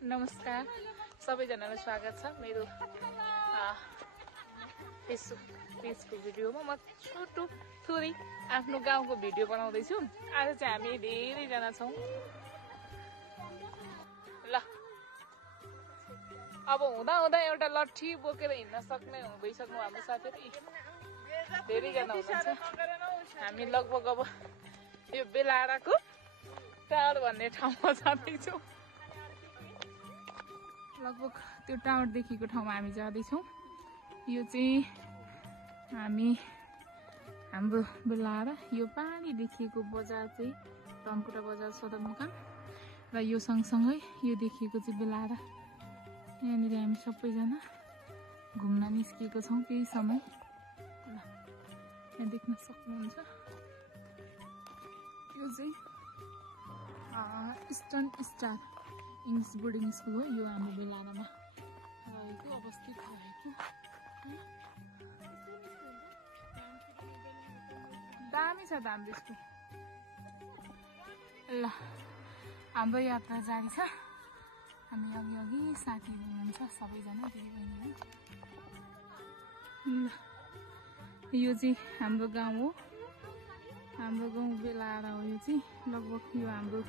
नमस्कार सबैजनालाई स्वागत छ मेरो फेसबुक पेजको भिडियोमा। म छोटो थोरै आफ्नो गाउँको भिडियो बनाउँदै छु। आज चाहिँ हामी धेरैजना छौँ। ल अब हुँदा हुँदा एउटा लट्ठी बोकेर हिँड्न सक्ने भइसक्नु हाम्रो साथीहरु धेरैजना हुनुहुन्छ। हामी लगभग अब यो बेलाडाको टावर भन्ने ठाउँमा जाँदैछौँ। लगभग त्यो टावरदेखिको ठाउँमा हामी जाँदैछौँ। यो चाहिँ हाम्रो बेलाडा, यो पानी देखिएको बजार चाहिँ धनकुटा बजार सदरमुकाम र यो सँगसँगै यो देखिएको चाहिँ बेलाडा। यहाँनिर हामी सबैजना घुम्न निस्किएको छौँ केही समय। यहाँ देख्न सक्नुहुन्छ यो चाहिँ eastern star English boarding school हो। यो हाम्रो बेलाडामा रहेको अवस्थित भएको। दामी छ हाम्रो स्कुल। ल हाम्रो यात्रा जारी छ। हामी अघि साथीहरू हुनुहुन्छ सबैजना दिदीबहिनीहरू। यो चाहिँ हाम्रो गाउँ हो। हाम्रो गाउँ बेलाडा हो। यो चाहिँ लगभग यो हाम्रो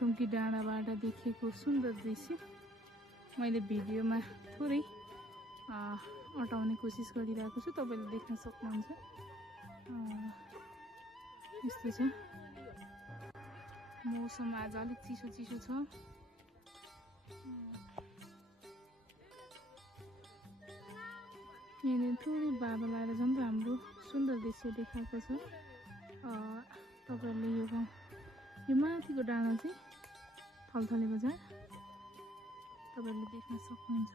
थुम्की डाँडाबाट देखिएको सुन्दर दृश्य मैले भिडियोमा थोरै अटाउने कोसिस गरिरहेको छु। तपाईँले देख्न सक्नुहुन्छ। यस्तो छ मौसम। आज अलिक चिसो चिसो छ। यहाँनिर थोरै बादल आएर झन् राम्रो सुन्दर दृश्य देखाएको छ। तपाईँहरूले यो गाउँ यो माथिको डाँडा चाहिँ थलथले बजार तपाईँहरूले देख्न सक्नुहुन्छ।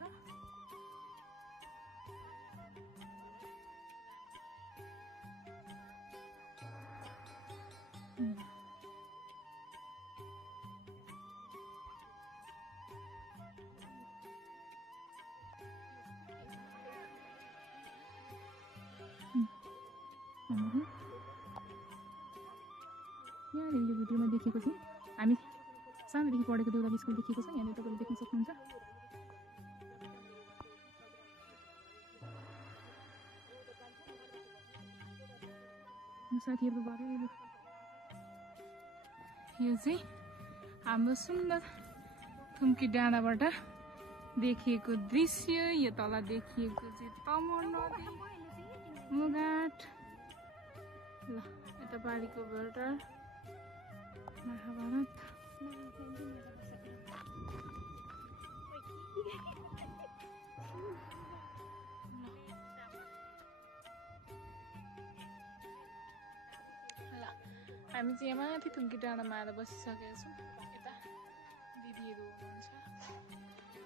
यहाँनिर यो भिडियोमा देखेको चाहिँ हामी सानोदेखि पढेको देउराली स्कुल देखिएको छ। यहाँनिर तपाईँले देख्न सक्नुहुन्छ। साथीहरूको घर यो चाहिँ हाम्रो सुन्दर थुम्की डाँडाबाट देखिएको दृश्य। यो तल देखिएको चाहिँ तमोर नदी मुघाट। ल यता पारीको बोर्डर महाभारत। हामी चाहिँ यहाँ माथि थुम्की डाँडामा आएर बसिसकेका छौँ। यता दिदीहरू हुनुहुन्छ।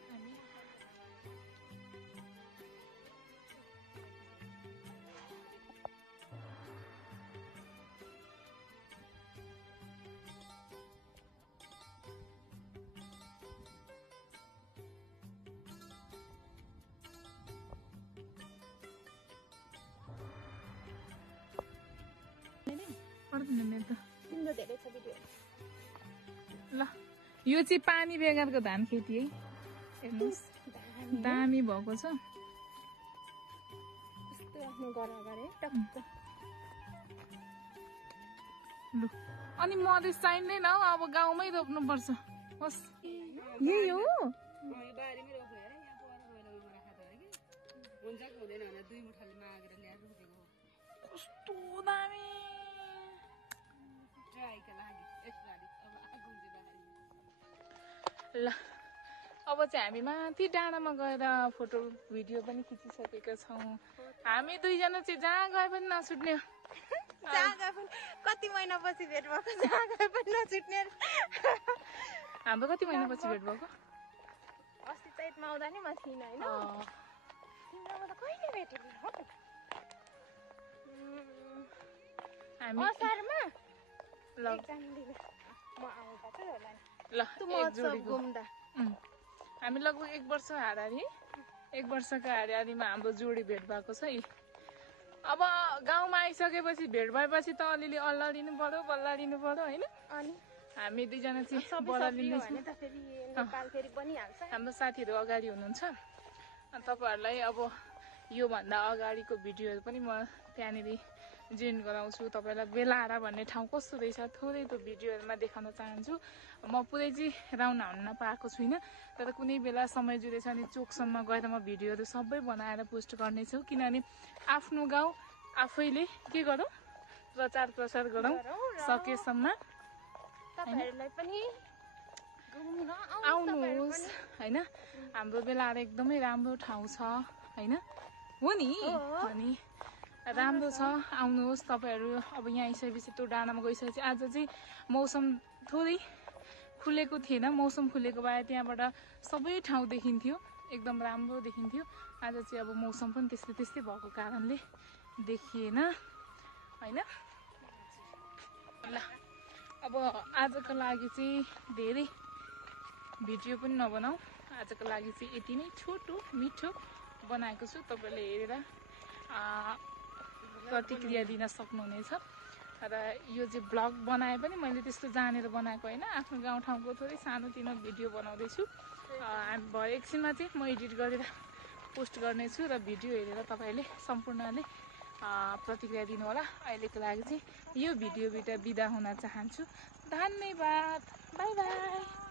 हामी ल यो चाहिँ पानी बेगरको धान खेती है। हेर्नुहोस् दामी भएको छ। ल अनि मधेस चाहिँदैन हौ, अब गाउँमै रोप्नु पर्छ। होस् यही हो। कस्तो दामी। ल अब चाहिँ हामी माथि डाँडामा गएर फोटो भिडियो पनि खिचिसकेका छौँ। हामी दुईजना चाहिँ जहाँ गए पनि नछुट्ने। कति महिनापछि भेट भएको, जहाँ गए पनि नछुट्ने। हाम्रो कति महिनापछि भेट भएको? अस्ति चैतमा आउँदा नि म थिइनँ होइन। तिमीसँग त कहिले भेटेको हो? हामी असारमा ल म आउँदा चाहिँ होला नि। ल हामी लगभग 1 वर्ष वर्षको हारिमा हाम्रो जोडी भेट भएको छ। अब गाउँमा आइसकेपछि भेट भएपछि त अलिअलि अल्लाडिनु पर्यो बल्लाडिनु पर्यो होइन। अनि हामी दुईजना चाहिँ बल्लाडिँदैछौँ। नेपाल फेरि बनिहाल्छ। हाम्रो साथीहरू अगाडि हुनुहुन्छ। तपाईँहरूलाई अब योभन्दा अगाडिको भिडियोहरू पनि म त्यहाँनिर जोइन गराउँछु। तपाईँलाई बेलारा भन्ने ठाउँ कस्तो रहेछ थोरै त्यो भिडियोहरूमा देखाउन चाहन्छु। म पुरै चाहिँ राउन्ड हान्न पाएको छुइनँ, तर कुनै बेला समय जुरेछ अनि चोकसम्म गएर म भिडियोहरू सबै बनाएर पोस्ट गर्नेछु। किनभने आफ्नो गाउँ आफैले के गरौँ, प्रचार प्रसार गरौँ सकेसम्म। तपाईँहरूलाई पनि आउनुहोस् होइन। हाम्रो बेलारा एकदमै राम्रो ठाउँ छ होइन, हो नि अनि राम्रो छ। आउनुहोस् तपाईँहरू। अब यहाँ आइसकेपछि त्यो डाँडामा गइसकेपछि आज चाहिँ मौसम थोरै खुलेको थिएन, मौसम खुलेको भए त्यहाँबाट सबै ठाउँ देखिन्थ्यो, एकदम राम्रो देखिन्थ्यो। आज चाहिँ अब मौसम पनि त्यस्तै त्यस्तै भएको कारणले देखिएन होइन। ल अब आजको लागि चाहिँ धेरै भिडियो पनि नबनाऊ, आजको लागि चाहिँ यति नै छोटो मिठो बनाएको छु। तपाईँले हेरेर प्रतिक्रिया दिन सक्नुहुनेछ। र यो चाहिँ ब्लग बनाए पनि मैले त्यस्तो जानेर बनाएको होइन, आफ्नो गाउँठाउँको थोरै सानोतिनो भिडियो बनाउँदैछु। भरे एकछिनमा चाहिँ म एडिट गरेर पोस्ट गर्नेछु र भिडियो हेरेर तपाईँहरूले सम्पूर्णले प्रतिक्रिया दिनुहोला। अहिलेको लागि चाहिँ यो भिडियोबाट बिदा हुन चाहन्छु। धन्यवाद, बाई बाई।